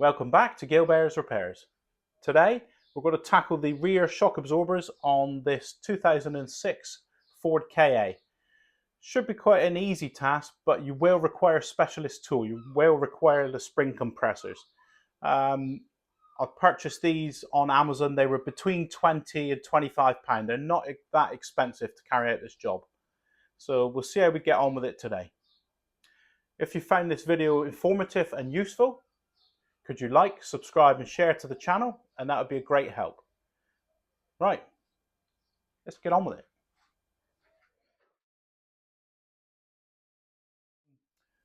Welcome back to Gilbert's Repairs. Today we're going to tackle the rear shock absorbers on this 2006 Ford Ka. Should be quite an easy task, but you will require a specialist tool. You will require the spring compressors. I purchased these on Amazon. They were between £20 and £25. They're not that expensive to carry out this job. So we'll see how we get on with it today. If you found this video informative and useful, could you like, subscribe and share to the channel, and that would be a great help. Right, let's get on with it.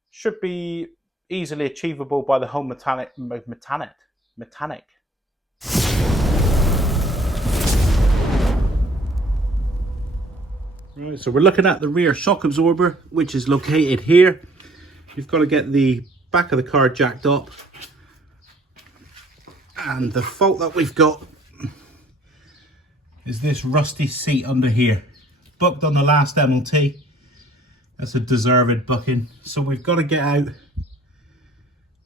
Should be easily achievable by the home mechanic. Right, so we're looking at the rear shock absorber, which is located here. You've got to get the back of the car jacked up. And the fault that we've got is this rusty seat under here. Bucked on the last MLT. That's a deserved bucking. So we've got to get out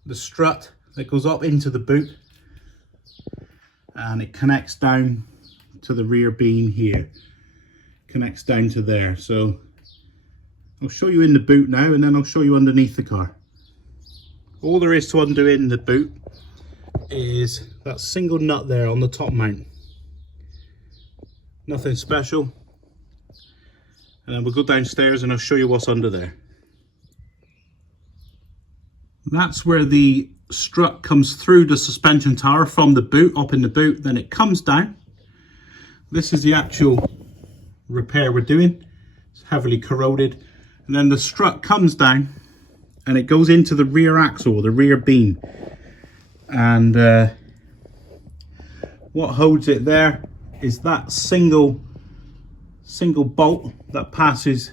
the strut that goes up into the boot. And it connects down to the rear beam here. Connects down to there. So I'll show you in the boot now, and then I'll show you underneath the car. All there is to undo in the boot is that single nut there on the top mount. Nothing special. And then we'll go downstairs and I'll show you what's under there. That's where the strut comes through the suspension tower from the boot, up in the boot, then it comes down. This is the actual repair we're doing. It's heavily corroded. And then the strut comes down and it goes into the rear axle, the rear beam. And what holds it there is that single bolt that passes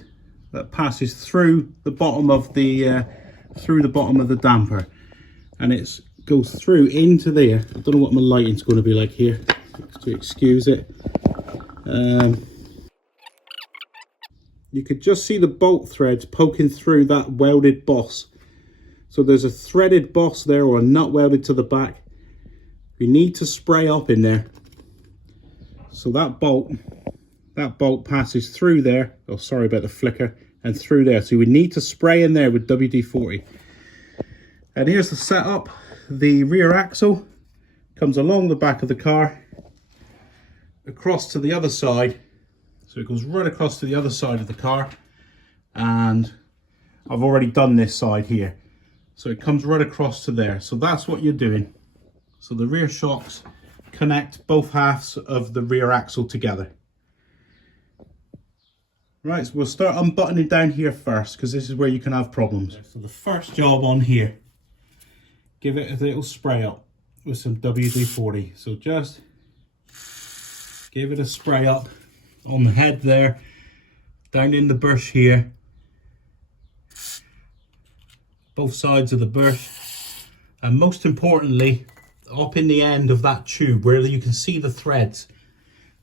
through the bottom of the damper, and it goes through into there. I don't know what my lighting's going to be like here, so excuse it. You could just see the bolt threads poking through that welded boss. So there's a threaded boss there, or a nut welded to the back. We need to spray up in there. So that bolt passes through there. Oh, sorry about the flicker. And through there. So we need to spray in there with WD-40. And here's the setup. The rear axle comes along the back of the car, across to the other side. So it goes right across to the other side of the car. And I've already done this side here. So it comes right across to there. So that's what you're doing. So the rear shocks connect both halves of the rear axle together. Right, so we'll start unbuttoning down here first, because this is where you can have problems. So the first job on here, give it a little spray up with some WD-40. So just give it a spray up on the head there, down in the bush here. Both sides of the bush, and most importantly up in the end of that tube where you can see the threads.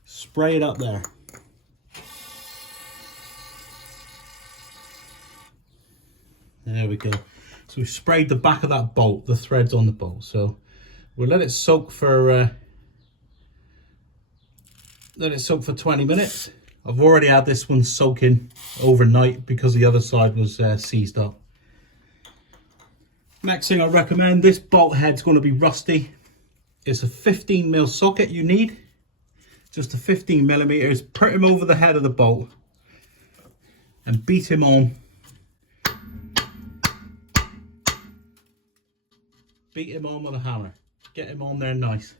Spray it up there. There we go. So we sprayed the back of that bolt, the threads on the bolt. So we'll let it soak for 20 minutes. I've already had this one soaking overnight because the other side was seized up. Next thing I recommend, this bolt head's going to be rusty. It's a 15mm socket you need. Just a 15mm. Put him over the head of the bolt and beat him on. Beat him on with a hammer. Get him on there nice.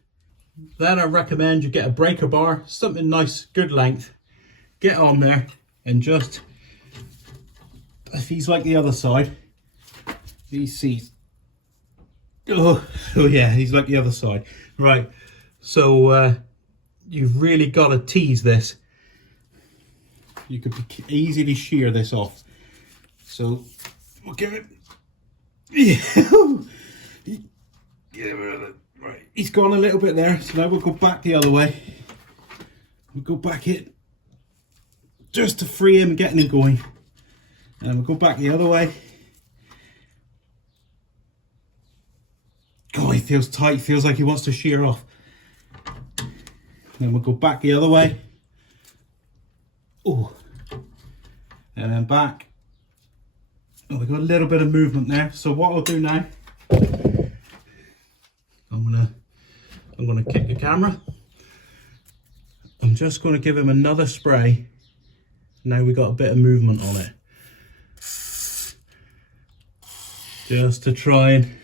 Then I recommend you get a breaker bar, something nice, good length. Get on there and just, if he's like the other side, he sees. Oh yeah, he's like the other side. Right, so you've really got to tease this. You could easily shear this off. So we'll give it. Right, he's gone a little bit there. So now we'll go back the other way. We'll go back it just to free him, getting him going. And we'll go back the other way. God, feels tight, feels like he wants to shear off. Then we'll go back the other way. Oh, and then back. Oh, we've got a little bit of movement there. So what I'll do now, I'm gonna kick the camera. I'm just gonna give him another spray. Now we got a bit of movement on it. Just to try and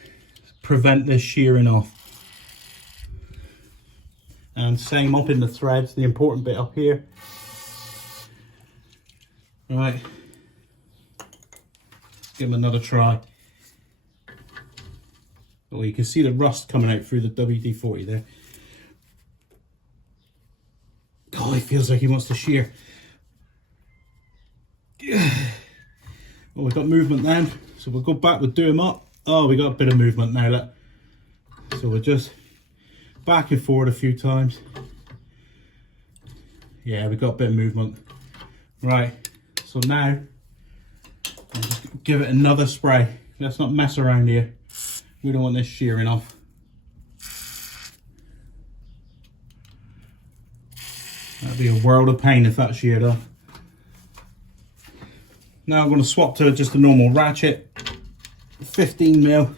prevent this shearing off. And same up in the threads, the important bit up here. Right, give him another try. Oh, you can see the rust coming out through the WD-40 there. Oh, he feels like he wants to shear. Oh, we've got movement then, so we'll go back, we'll do him up. Oh, we got a bit of movement now, look. So we'll just back and forward a few times. Yeah, we got a bit of movement. Right, so now I'll just give it another spray. Let's not mess around here. We don't want this shearing off. That'd be a world of pain if that sheared off. Now I'm going to swap to just a normal ratchet, 15mm.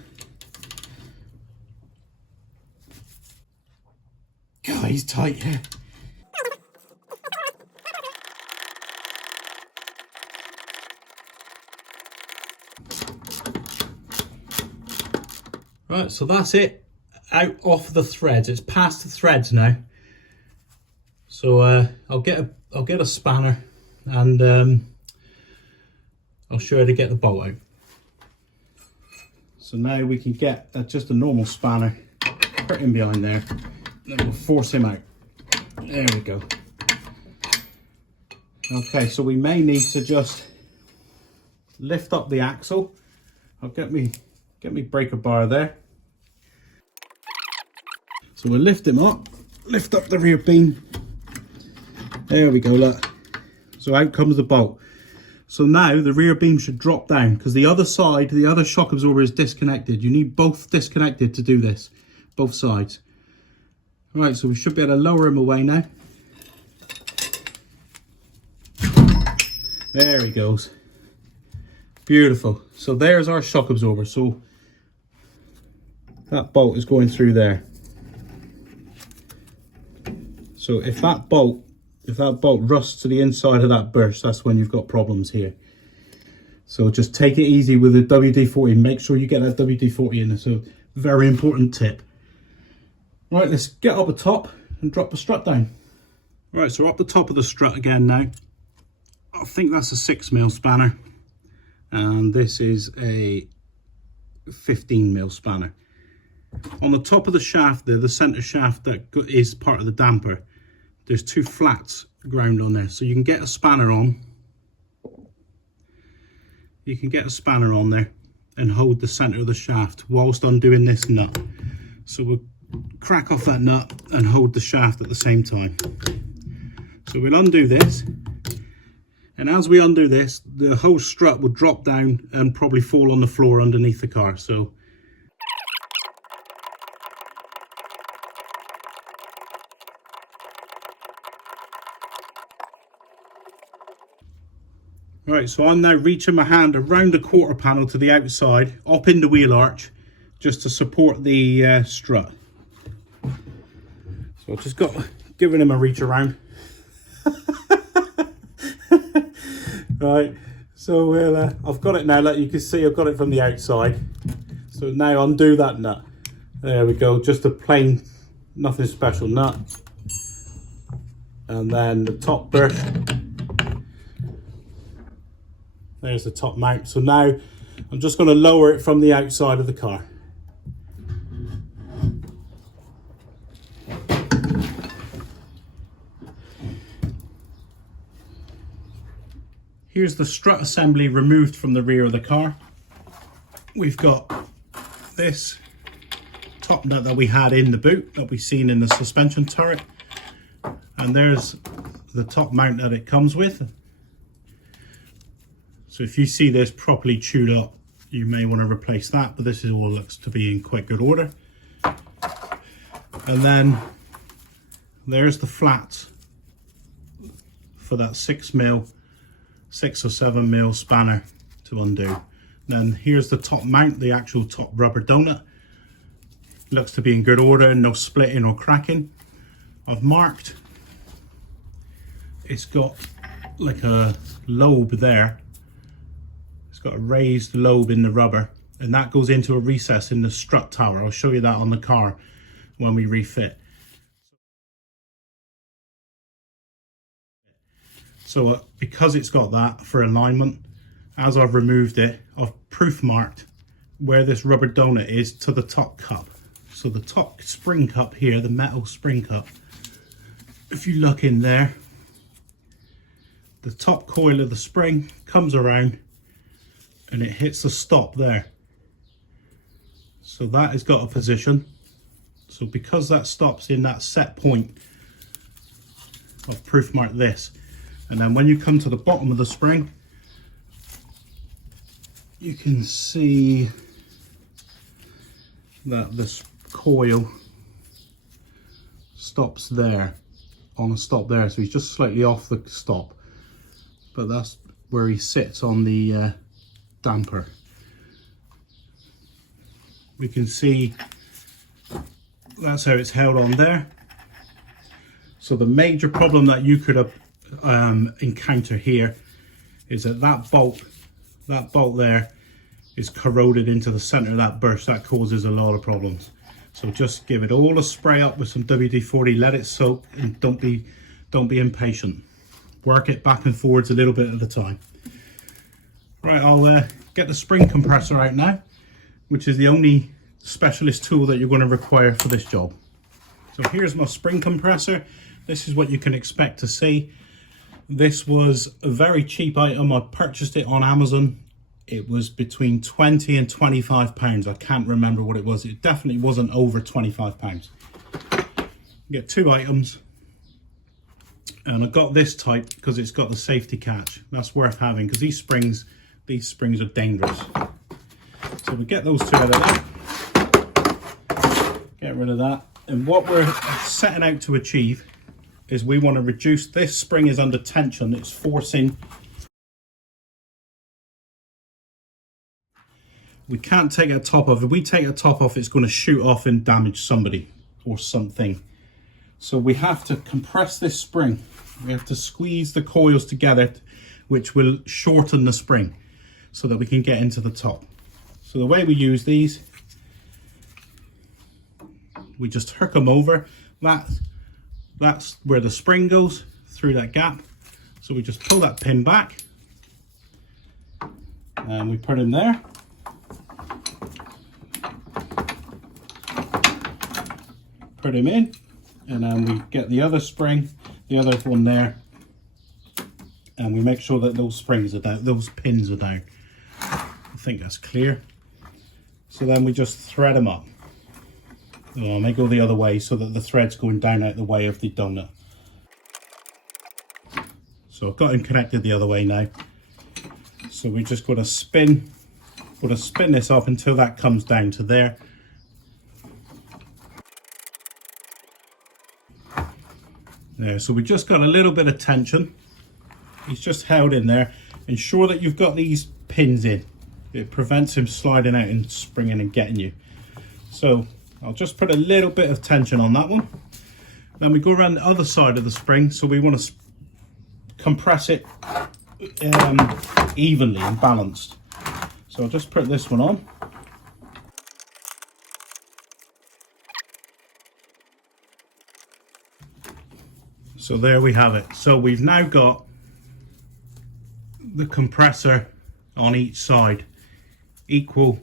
God, he's tight here. Right, so that's it, out off the threads. It's past the threads now. So I'll get a spanner and I'll show you how to get the bolt out. So now we can get just a normal spanner, put him behind there, then we'll force him out. There we go. Okay, so we may need to just lift up the axle. I'll get me breaker bar there. So we'll lift him up, lift up the rear beam. There we go, look. So out comes the bolt. So now the rear beam should drop down because the other side, the other shock absorber is disconnected. You need both disconnected to do this, both sides. Right, so we should be able to lower him away now. There he goes. Beautiful. So there's our shock absorber. So that bolt is going through there. So if that bolt rusts to the inside of that burst, that's when you've got problems here. So just take it easy with the WD-40. Make sure you get that WD-40 in there. So very important tip. Right, let's get up the top and drop the strut down. Right, so up the top of the strut again now. I think that's a 6mm spanner. And this is a 15mm spanner. On the top of the shaft there, the center shaft that is part of the damper, there's two flats ground on there. So you can get a spanner on. You can get a spanner on there and hold the center of the shaft whilst undoing this nut. So we'll crack off that nut and hold the shaft at the same time. So we'll undo this. And as we undo this, the whole strut will drop down and probably fall on the floor underneath the car. So right, so I'm now reaching my hand around the quarter panel to the outside, up in the wheel arch, just to support the strut. So I've just got giving him a reach around. Right, so we'll, I've got it now, like you can see I've got it from the outside. So now undo that nut. There we go, just a plain, nothing special nut. And then the top burst. There's the top mount. So now I'm just going to lower it from the outside of the car. Here's the strut assembly removed from the rear of the car. We've got this top nut that we had in the boot that we've seen in the suspension turret. And there's the top mount that it comes with. So if you see this properly chewed up, you may want to replace that, but this is all looks to be in quite good order. And then there's the flats for that 6 or 7 mil spanner to undo. Then here's the top mount, the actual top rubber donut. Looks to be in good order, no splitting or cracking. I've marked, it's got like a lobe there. It's got a raised lobe in the rubber, and that goes into a recess in the strut tower. I'll show you that on the car when we refit. So because it's got that for alignment, as I've removed it, I've proof marked where this rubber donut is to the top cup. So the top spring cup here, the metal spring cup, if you look in there, the top coil of the spring comes around and it hits the stop there. So that has got a position. So because that stops in that set point, I've proof marked this. And then when you come to the bottom of the spring, you can see that this coil stops there, on a stop there. So he's just slightly off the stop, but that's where he sits on the damper. We can see that's how it's held on there. So the major problem that you could encounter here is that that bolt there is corroded into the center of that burst. That causes a lot of problems. So just give it all a spray up with some WD-40, let it soak, and don't be impatient. Work it back and forwards a little bit at a time. Right, I'll get the spring compressor out now, which is the only specialist tool that you're going to require for this job. So here's my spring compressor. This is what you can expect to see. This was a very cheap item. I purchased it on Amazon. It was between 20 and 25 pounds. I can't remember what it was. It definitely wasn't over 25 pounds. You get 2 items. And I got this type because it's got the safety catch. That's worth having because these springs are dangerous. So we get those 2 out of there. Get rid of that. And what we're setting out to achieve is we want to reduce, this spring is under tension, it's forcing. We can't take a top off. If we take a top off, it's going to shoot off and damage somebody or something. So we have to compress this spring. We have to squeeze the coils together, which will shorten the spring so that we can get into the top. So the way we use these, we just hook them over. That's where the spring goes, through that gap. So we just pull that pin back and we put him there. Put him in, and then we get the other spring, the other one there, and we make sure that those springs are down, those pins are down. I think that's clear. So then we just thread them up. I may go the other way so that the thread's going down out the way of the donut. So I've got him connected the other way now. So we just got to spin this up until that comes down to there. There, so we just got a little bit of tension. He's just held in there. Ensure that you've got these pins in. It prevents him sliding out and springing and getting you. So I'll just put a little bit of tension on that one. Then we go around the other side of the spring. So we want to compress it evenly and balanced. So I'll just put this one on. So there we have it. So we've now got the compressor on each side equal.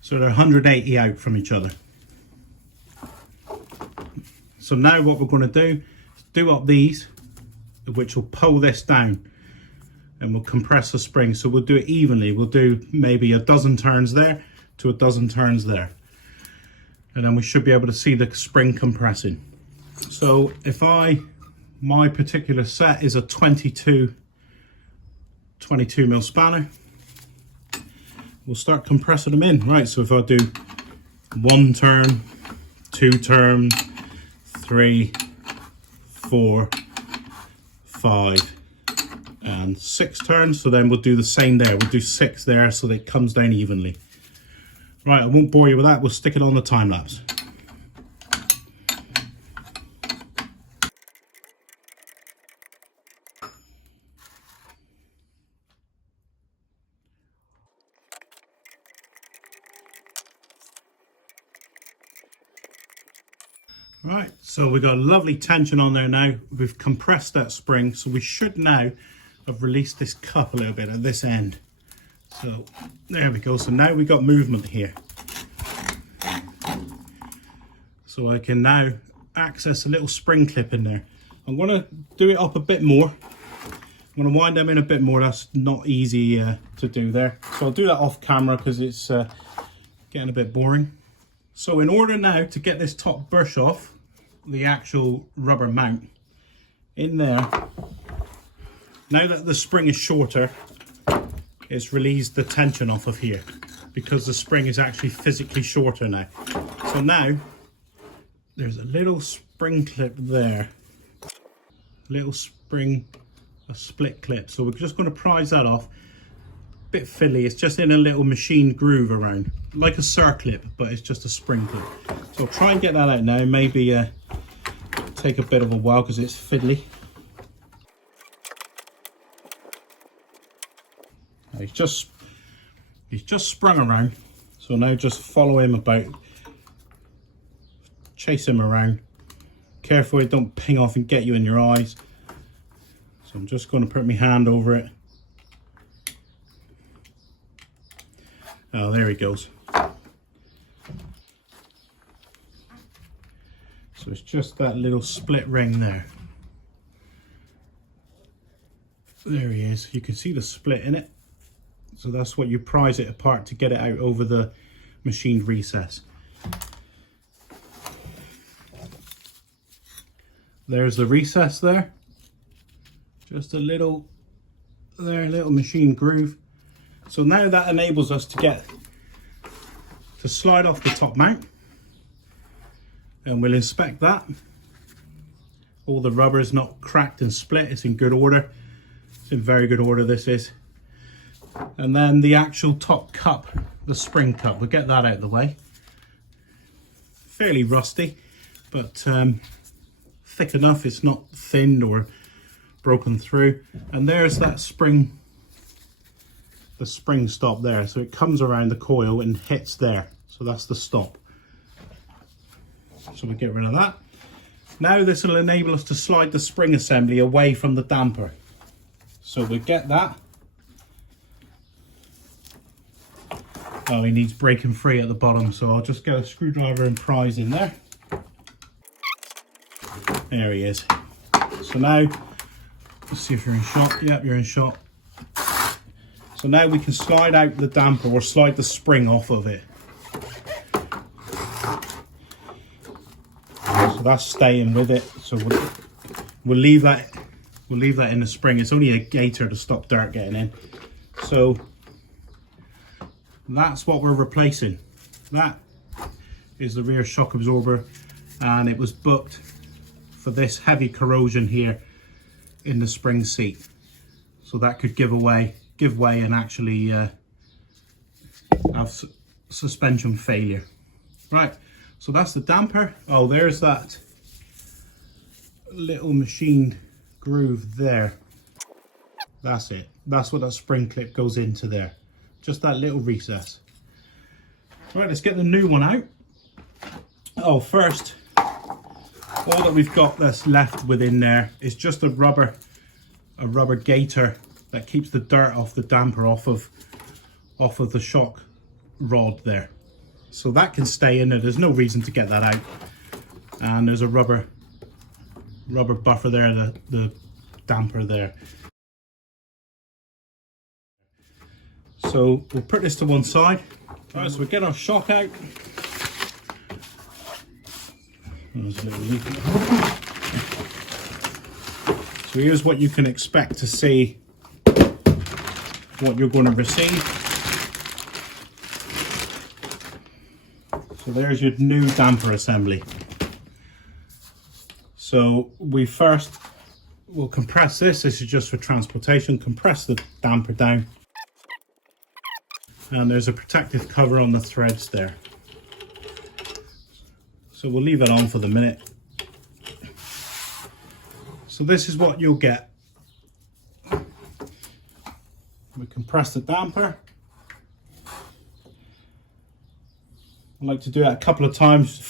So they're 180 out from each other. So now what we're going to do is do up these, which will pull this down, and we'll compress the spring. So we'll do it evenly. We'll do maybe a dozen turns there to a dozen turns there. And then we should be able to see the spring compressing. So if my particular set is a 22 mil spanner, we'll start compressing them in. Right, so if I do 1 turn, 2 turns, 3, 4, 5 and 6 turns. So then we'll do the same there. We'll do 6 there so that it comes down evenly. Right, I won't bore you with that. We'll stick it on the time lapse. Right, so we've got a lovely tension on there now. We've compressed that spring, so we should now have released this cup a little bit at this end. So there we go. So now we've got movement here. So I can now access a little spring clip in there. I'm going to do it up a bit more. I'm going to wind them in a bit more. That's not easy to do there. So I'll do that off camera because it's getting a bit boring. So in order now to get this top bush off the actual rubber mount in there, now that the spring is shorter, it's released the tension off of here because the spring is actually physically shorter now. So now there's a little spring clip there, little spring, a split clip. So we're just going to prise that off. Bit fiddly, it's just in a little machine groove around, like a circlip, but it's just a spring clip. So I'll try and get that out now. Maybe take a bit of a while because it's fiddly. He's just sprung around, so now just follow him about, chase him around. Careful it don't ping off and get you in your eyes. So I'm just going to put my hand over it. Oh, there he goes. So it's just that little split ring there. There he is. You can see the split in it. So that's what you prise it apart to get it out over the machined recess. There's the recess there. Just a little, there, little machine groove. So now that enables us to slide off the top mount, and we'll inspect that. All the rubber is not cracked and split, it's in good order. It's in very good order, this is. And then the actual top cup, the spring cup, we'll get that out of the way. Fairly rusty, but thick enough, it's not thinned or broken through. And there's that spring, the spring stop there, so it comes around the coil and hits there, so that's the stop. So we get rid of that. Now this will enable us to slide the spring assembly away from the damper, so we get that. Oh, he needs breaking free at the bottom, so I'll just get a screwdriver and prise in there. There he is. So now let's see if you're in shot. Yep, you're in shot. So now we can slide out the damper or slide the spring off of it. So that's staying with it. So we'll leave that in the spring. It's only a gaiter to stop dirt getting in. So that's what we're replacing. That is the rear shock absorber, and it was booked for this heavy corrosion here in the spring seat. So that could give way and actually have suspension failure. Right, so that's the damper. Oh, there's that little machined groove there. That's it. That's what that spring clip goes into there. Just that little recess. Right, let's get the new one out. Oh, first, all that we've got that's left within there is just a rubber gaiter that keeps the dirt off the damper off of the shock rod there. So that can stay in there. There's no reason to get that out. And there's a rubber buffer there, the damper there. So we'll put this to one side. All right, so we get our shock out. There's a little leak. So here's what you can expect to see, what you're going to receive. So So there's your new damper assembly. So we'll compress this. This is just for transportation. Compress the damper down. And there's a protective cover on the threads there. So we'll leave it on for the minute. So this is what you'll get. We compress the damper. I like to do that a couple of times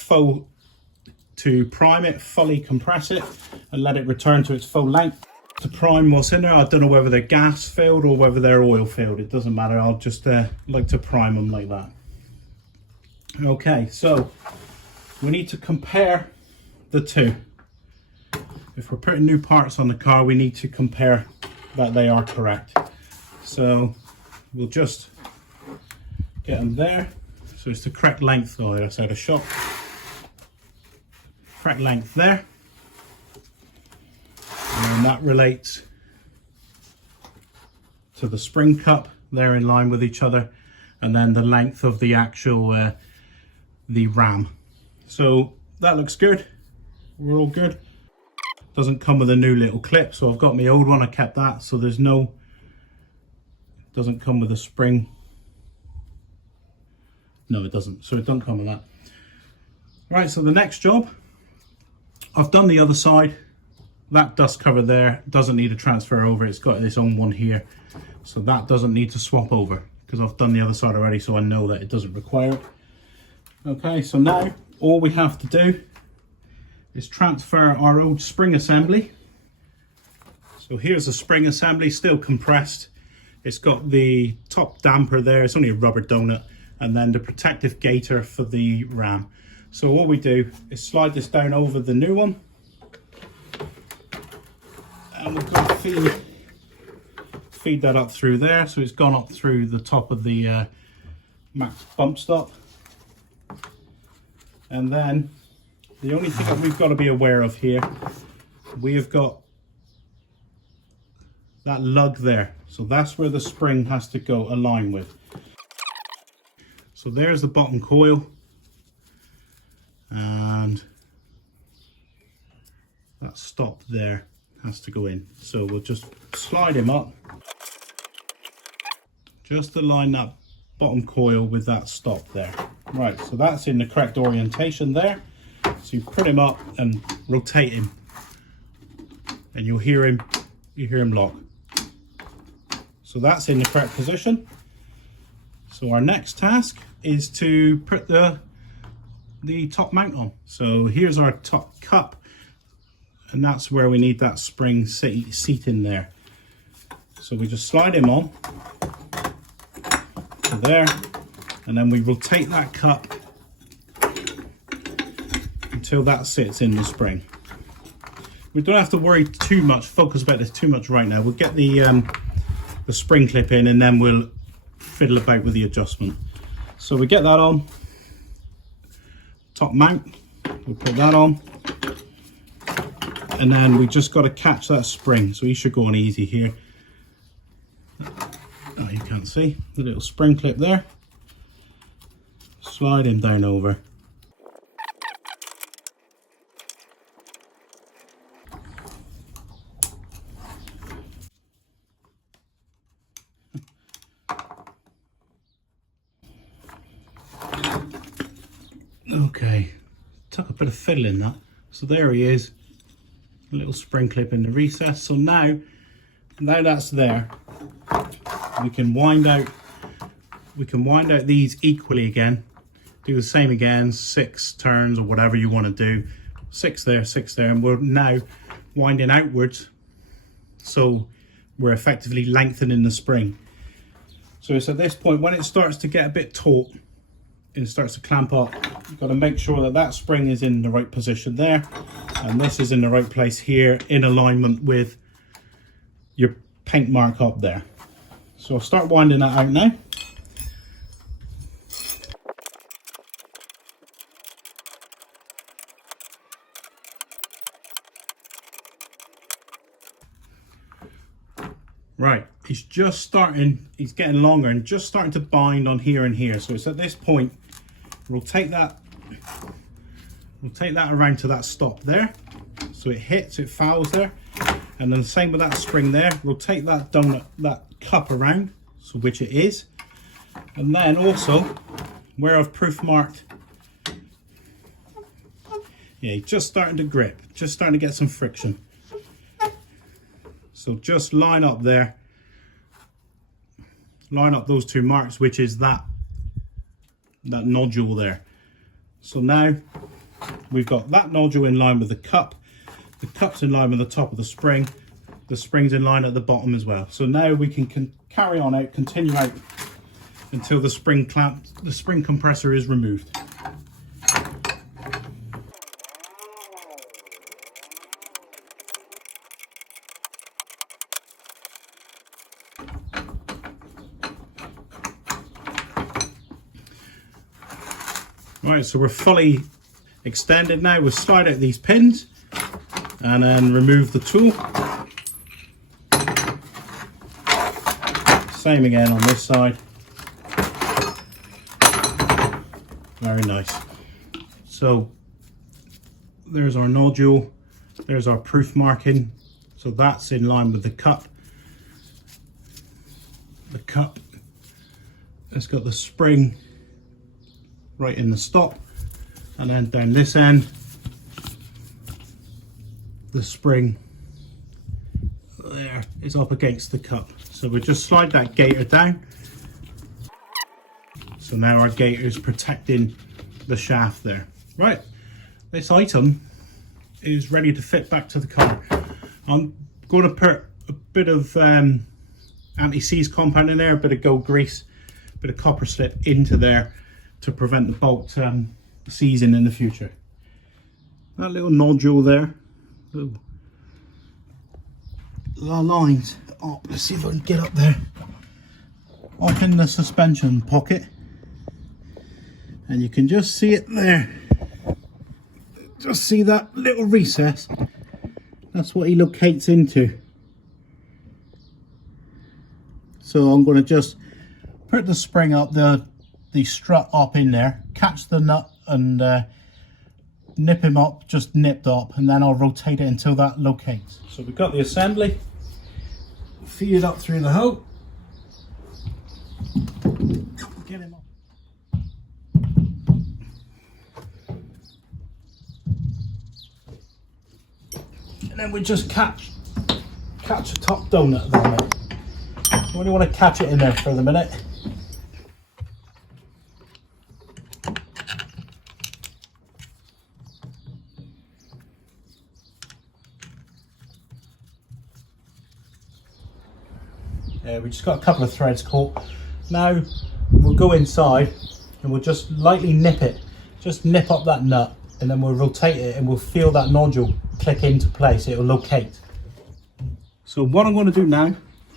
to prime it, fully compress it and let it return to its full length. To prime what's in there, I don't know whether they're gas filled or whether they're oil filled, it doesn't matter. I'll just like to prime them like that. Okay, so we need to compare the two. If we're putting new parts on the car, we need to compare that they are correct. So we'll just get them there. So it's the correct length. Oh, that's out of shot. Correct length there. And that relates to the spring cup. They're in line with each other. And then the length of the actual, the ram. So that looks good. We're all good. Doesn't come with a new little clip. So I've got my old one, I kept that. So there's no, doesn't come with a spring. No, it doesn't. So it doesn't come with that. Right, so the next job, I've done the other side. That dust cover there doesn't need to transfer over. It's got its own one here. So that doesn't need to swap over because I've done the other side already, so I know that it doesn't require it. Okay, so now all we have to do is transfer our old spring assembly. So here's the spring assembly, still compressed. It's got the top damper there. It's only a rubber donut. And then the protective gaiter for the ram. So what we do is slide this down over the new one. And we're going to feed that up through there. So it's gone up through the top of the max bump stop. And then the only thing that we've got to be aware of here, we have got that lug there. So that's where the spring has to go align with. So there's the bottom coil, and that stop there has to go in. So we'll just slide him up, just align that bottom coil with that stop there. Right, so that's in the correct orientation there. So you put him up and rotate him, and you hear him lock. So that's in the correct position. So our next task is to put the top mount on. So here's our top cup, and that's where we need that spring seat in there. So we just slide him on to there, and then we rotate that cup until that sits in the spring. We don't have to worry too much, focus about this too much right now. We'll get the spring clip in, and then we'll fiddle about with the adjustment. So we get that on, top mount, we'll put that on, and then we just got to catch that spring. So he should go on easy here. Oh, you can't see the little spring clip there. Slide him down over. Okay, took a bit of fiddling that. So there he is, a little spring clip in the recess. So now that's there, we can wind out these equally again. Do the same again, 6 turns or whatever you want to do. 6 there, and we're now winding outwards. So we're effectively lengthening the spring. So it's at this point when it starts to get a bit taut and it starts to clamp up, you've got to make sure that that spring is in the right position there, and this is in the right place here in alignment with your paint mark up there. So I'll start winding that out now. Right, he's getting longer and just starting to bind on here and here. So it's at this point, we'll take that We'll take that around to that stop there. So it hits, it fouls there. And then the same with that spring there. We'll take that donut, that cup around, so which it is. And then also, where I've proof marked, yeah, just starting to grip, just starting to get some friction. So just line up there. Line up those two marks, which is that nodule there. So now we've got that nodule in line with the cup's in line with the top of the spring's in line at the bottom as well. So now we can carry on out, continue out until the spring compressor is removed. Right, so we're fully extended now. We'll slide out these pins and then remove the tool. Same again on this side. Very nice. So there's our nodule, there's our proof marking. So that's in line with the cup. The cup has got the spring right in the stop, and then down this end the spring there is up against the cup. So we just slide that gaiter down. So now our gaiter is protecting the shaft there. Right, this item is ready to fit back to the car. I'm going to put a bit of anti-seize compound in there, a bit of gold grease, a bit of copper slip into there to prevent the bolt seizing in the future. That little nodule there, lines up. Let's see if I can get up there. Up in the suspension pocket, and you can just see it there. Just see that little recess. That's what he locates into. So I'm going to just put the spring up, the strut up in there, catch the nut and nip him up, just nipped up, and then I'll rotate it until that locates. So we've got the assembly, feed it up through the hole. Get him up. And then we just catch the top donut there. We only want to catch it in there for the minute. We just got a couple of threads caught. Now we'll go inside and we'll just lightly nip it. Just nip up that nut, and then we'll rotate it and we'll feel that nodule click into place. It'll locate. So what I'm going to do now,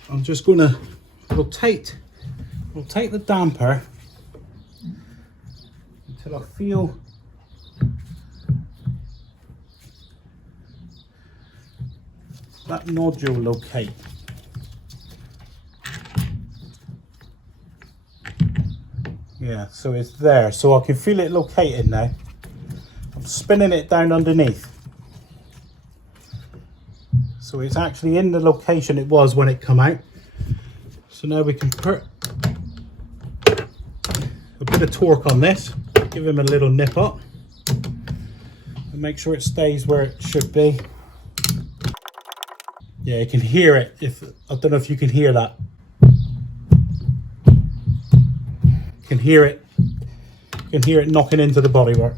I'm just going to rotate the damper until I feel that nodule locate. Yeah, so it's there, so I can feel it located now. I'm spinning it down underneath. So it's actually in the location it was when it come out. So now we can put a bit of torque on this, give him a little nip up, and make sure it stays where it should be. Yeah, you can hear it. I don't know if you can hear that. You can hear it knocking into the bodywork.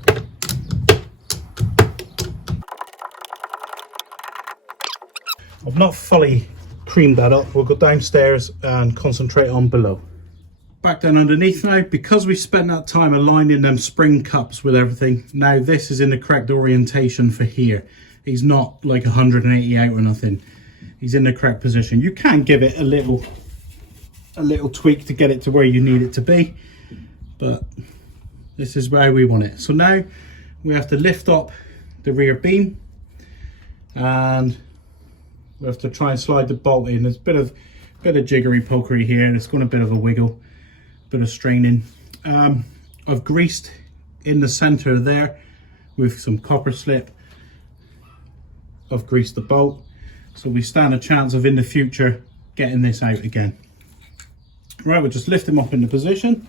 I've not fully creamed that up. We'll go downstairs and concentrate on below. Back down underneath now, because we spent that time aligning them spring cups with everything. Now this is in the correct orientation for here. He's not like 180 out or nothing. He's in the correct position. You can give it a little tweak to get it to where you need it to be, but this is where we want it. So now we have to lift up the rear beam, and we have to try and slide the bolt in. There's a bit of jiggery pokery here, and it's got a bit of a wiggle, bit of straining. I've greased in the center there with some copper slip. I've greased the bolt, so we stand a chance of in the future getting this out again. Right, we'll just lift him up into position.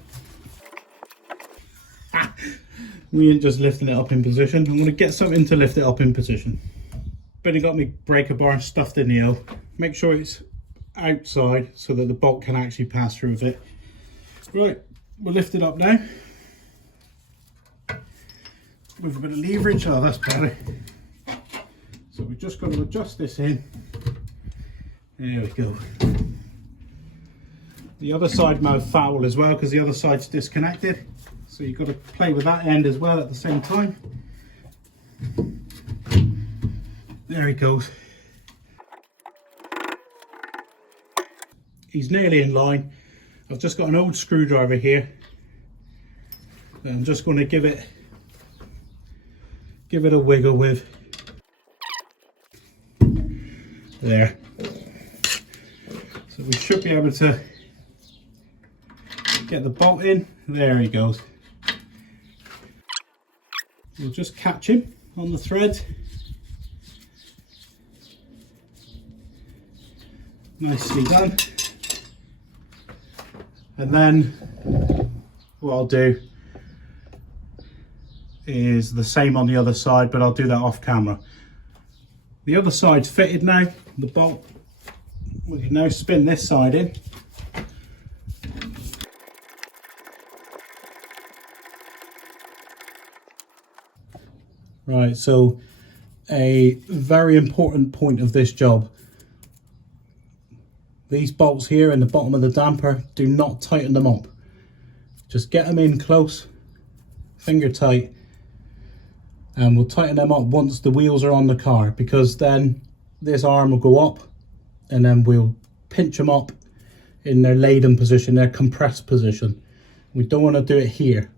We ain't just lifting it up in position. I'm going to get something to lift it up in position. But I got my breaker bar stuffed in the L. Make sure it's outside so that the bolt can actually pass through with it. Right, we'll lift it up now. With a bit of leverage. Oh, that's better. So we've just got to adjust this in. There we go. The other side might foul as well because the other side's disconnected. So you've got to play with that end as well at the same time. There he goes. He's nearly in line. I've just got an old screwdriver here. I'm just going to give it a wiggle with. There. So we should be able to get the bolt in. There he goes. We'll just catch him on the thread. Nicely done. And then what I'll do is the same on the other side, but I'll do that off camera. The other side's fitted now, the bolt. We can now spin this side in. Right, so a very important point of this job. These bolts here in the bottom of the damper, do not tighten them up. Just get them in close, finger tight, and we'll tighten them up once the wheels are on the car, because then this arm will go up and then we'll pinch them up in their laden position, their compressed position. We don't want to do it here.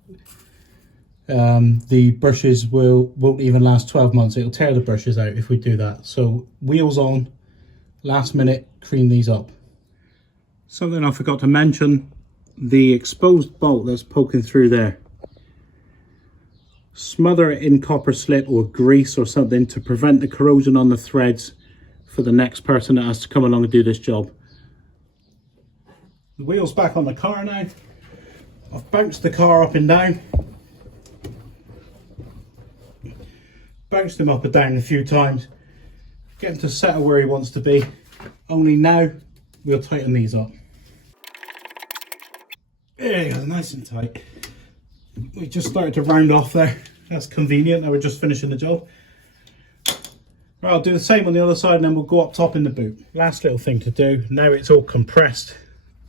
The brushes won't even last 12 months. It'll tear the brushes out if we do that. So wheels on, last minute, clean these up. Something I forgot to mention, the exposed bolt that's poking through there. Smother it in copper slip or grease or something to prevent the corrosion on the threads for the next person that has to come along and do this job. The wheel's back on the car now. I've bounced the car up and down. Bounced him up and down a few times. Get him to settle where he wants to be. Only now we'll tighten these up. There you go, nice and tight. We just started to round off there. That's convenient. Now we're just finishing the job. Right, I'll do the same on the other side and then we'll go up top in the boot. Last little thing to do. Now it's all compressed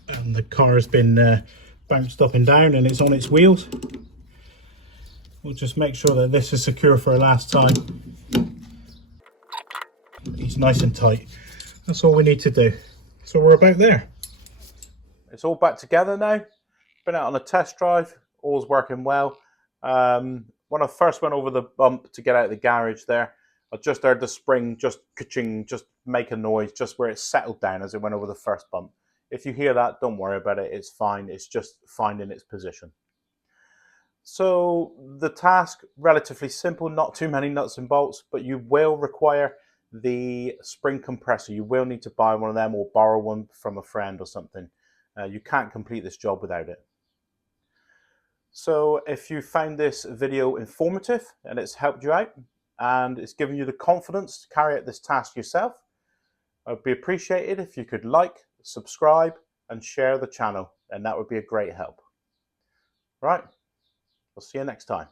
and the car has been bounced up and down and it's on its wheels. We'll just make sure that this is secure for a last time. It's nice and tight. That's all we need to do. So we're about there. It's all back together now. Been out on a test drive. All's working well. When I first went over the bump to get out of the garage there, I just heard the spring just ka-ching, just make a noise just where it settled down as it went over the first bump. If you hear that, don't worry about it. It's fine. It's just finding its position. So the task, relatively simple, not too many nuts and bolts, but you will require the spring compressor. You will need to buy one of them or borrow one from a friend or something. You can't complete this job without it. So if you found this video informative and it's helped you out and it's given you the confidence to carry out this task yourself, I'd be appreciated if you could like, subscribe and share the channel, and that would be a great help. Right, I'll see you next time.